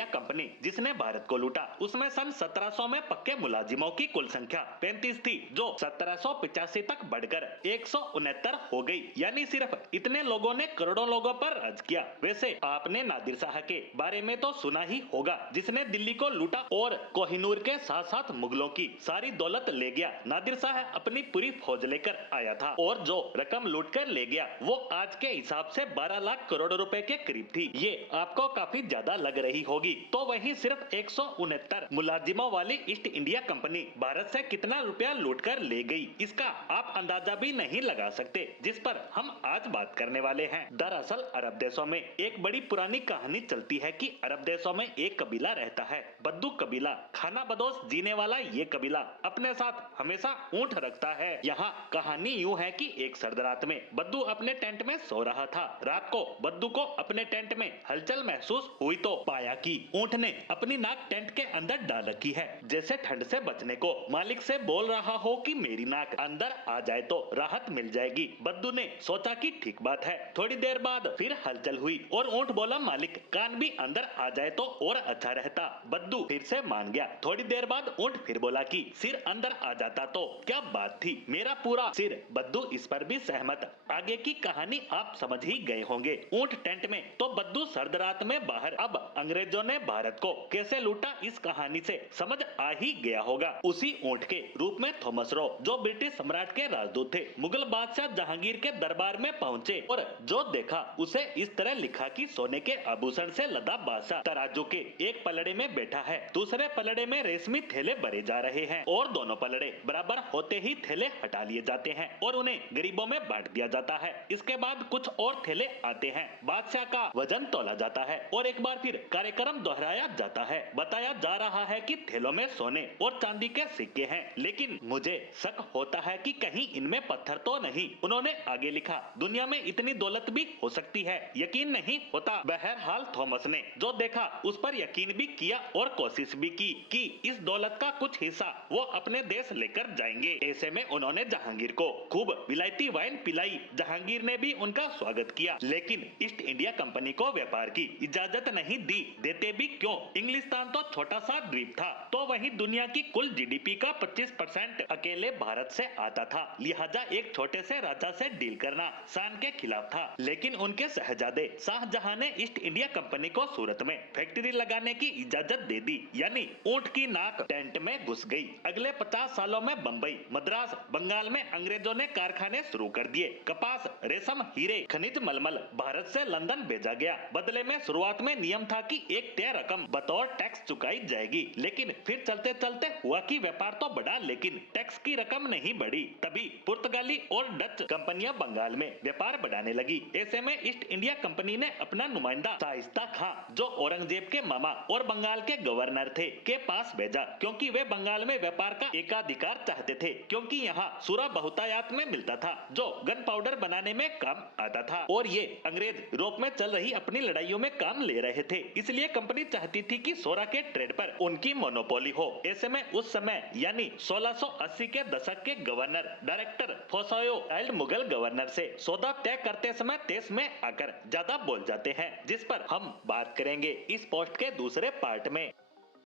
India company जिसने भारत को लूटा, उसमें सन 1700 में पक्के मुलाजिमों की कुल संख्या 35 थी, जो 1785 तक बढ़कर 169 हो गई। यानी सिर्फ इतने लोगों ने करोड़ों लोगों पर राज किया। वैसे आपने नादिर शाह के बारे में तो सुना ही होगा, जिसने दिल्ली को लूटा और कोहिनूर के साथ साथ मुगलों की सारी दौलत ले गया। नादिर शाह अपनी पूरी फौज लेकर आया था और जो रकम लूट कर ले गया वो आज के हिसाब से 12 लाख करोड़ रुपए के करीब थी। ये आपको काफी ज्यादा लग रही होगी, तो वहीं सिर्फ 169 मुलाजिमों वाली ईस्ट इंडिया कंपनी भारत से कितना रुपया लूट कर ले गई, इसका आप अंदाजा भी नहीं लगा सकते, जिस पर हम आज बात करने वाले हैं। दरअसल अरब देशों में एक बड़ी पुरानी कहानी चलती है कि अरब देशों में एक कबीला रहता है, बद्दू कबीला। खाना बदोश जीने वाला ये कबीला अपने साथ हमेशा ऊंट रखता है। यहाँ कहानी यूं है कि एक सर्द रात में बद्दू अपने टेंट में सो रहा था। रात को बद्दू को अपने टेंट में हलचल महसूस हुई तो पाया कि ऊंट ने अपनी नाक टेंट के अंदर डाल रखी है, जैसे ठंड से बचने को मालिक से बोल रहा हो कि मेरी नाक अंदर आ जाए तो राहत मिल जाएगी। बद्दू ने सोचा कि ठीक बात है। थोड़ी देर बाद फिर हलचल हुई और ऊंट बोला, मालिक कान भी अंदर आ जाए तो और अच्छा रहता। बद्दू फिर से मान गया। थोड़ी देर बाद ऊंट फिर बोला कि सिर अंदर आ जाता तो क्या बात थी, मेरा पूरा सिर। बद्दू इस पर भी सहमत। आगे की कहानी आप समझ ही गए होंगे। ऊंट टेंट में तो बद्दू सर्द रात में बाहर। अब अंग्रेजों ने भारत को कैसे लूटा, इस कहानी से समझ आ ही गया होगा। उसी ऊंट के रूप में थॉमस रो, जो ब्रिटिश सम्राट के राजदूत थे, मुगल बादशाह जहांगीर के दरबार में पहुंचे और जो देखा उसे इस तरह लिखा कि सोने के आभूषण से लदा बादशाह तराजू के एक पलड़े में बैठा है, दूसरे पलड़े में रेशमी थैले भरे जा रहे हैं और दोनों पलड़े बराबर होते ही थैले हटा लिए जाते हैं और उन्हें गरीबों में बांट दिया जाता है। इसके बाद कुछ और थैले आते हैं, बादशाह का वजन तोला जाता है और एक बार फिर कार्यक्रम दोहराया जाता है। बताया जा रहा है कि थैलों में सोने और चांदी के सिक्के हैं, लेकिन मुझे शक होता है कि कहीं इनमें पत्थर तो नहीं। उन्होंने आगे लिखा, दुनिया में इतनी दौलत भी हो सकती है, यकीन नहीं होता। बहरहाल थॉमस ने जो देखा उस पर यकीन भी किया और कोशिश भी की कि इस दौलत का कुछ हिस्सा वो अपने देश लेकर जाएंगे। ऐसे में उन्होंने जहांगीर को खूब विलायती वाइन पिलाई। जहांगीर ने भी उनका स्वागत किया, लेकिन ईस्ट इंडिया कंपनी को व्यापार की इजाजत नहीं दी। देते भी क्यों, इंग्लिस्तान तो छोटा सा द्वीप था, तो वहीं दुनिया की कुल जीडीपी का 25% अकेले भारत से आता था, लिहाजा एक छोटे से राजा से डील करना शान के खिलाफ था। लेकिन उनके शहजादे शाहजहां ने ईस्ट इंडिया कंपनी को सूरत में फैक्ट्री लगाने की इजाजत दे दी, यानी ऊंट की नाक टेंट में घुस गई। अगले 50 सालों में बंबई, मद्रास, बंगाल में अंग्रेजों ने कारखाने शुरू कर दिए। कपास, रेशम, हीरे, खनिज, मलमल भारत से लंदन भेजा गया। बदले में शुरुआत में नियम था कि एक तय रकम बतौर टैक्स चुकाई जाएगी, लेकिन फिर चलते चलते हुआ कि व्यापार तो बढ़ा लेकिन टैक्स की रकम नहीं बढ़ी। तभी पुर्तगाली और डच कंपनियां बंगाल में व्यापार बढ़ाने लगी। ऐसे में ईस्ट इंडिया कंपनी ने अपना नुमाइंदा शाइस्ता खां, जो औरंगजेब के मामा और बंगाल के गवर्नर थे, के पास भेजा, क्योंकि वे बंगाल में व्यापार का एकाधिकार चाहते थे, क्योंकि यहाँ सूरा बहुतायात में मिलता था, जो गन पाउडर बनाने में काम आता था और ये अंग्रेज यूरोप में चल रही अपनी लड़ाइयों में काम ले रहे थे। इसलिए कंपनी चाहती थी कि सोरा के ट्रेड पर उनकी मोनोपोली हो। ऐसे में उस समय यानी 1680 के दशक के governor director Josiah Child Mughal governor से सौदा तय करते समय तेज में आकर ज्यादा बोल जाते हैं, जिस पर हम बात करेंगे इस पोस्ट के दूसरे पार्ट में।